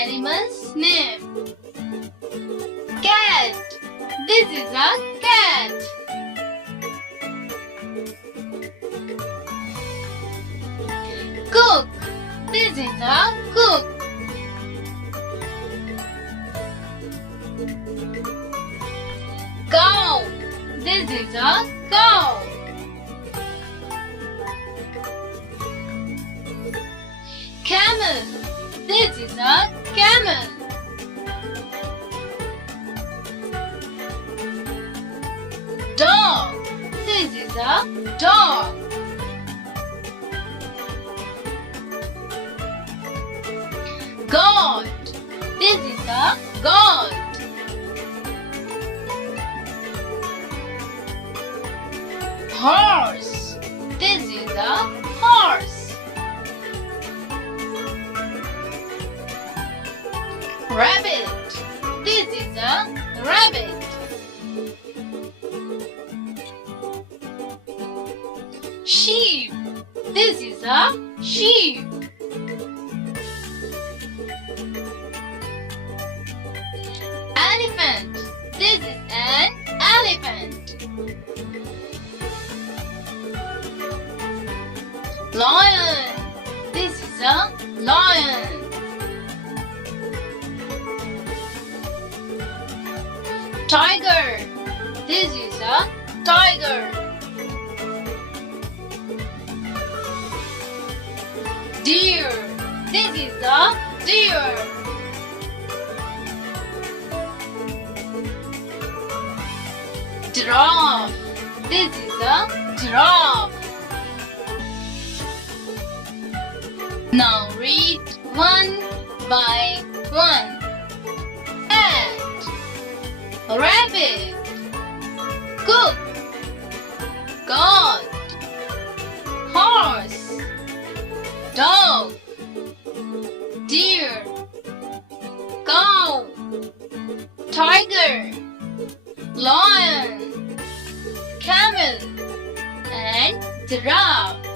animal's name? Cat. This is a cat. Cook. This is a cook. Cow. This is a cow. Camel. This is a camel. Dog. This is a dog. Goat. This is a goat. Horse. This is a horse. Rabbit. This is a rabbit. Sheep. This is a sheep. Elephant. This is an elephant. Lion. This is a lion. Tiger. This is a tiger. Deer. This is a deer. Giraffe. This is a giraffe. Now read one by one. Cat. Rabbit. Cook. Goat. Horse. Dog. Deer. Cow. Tiger. Lion. Camel. And giraffe.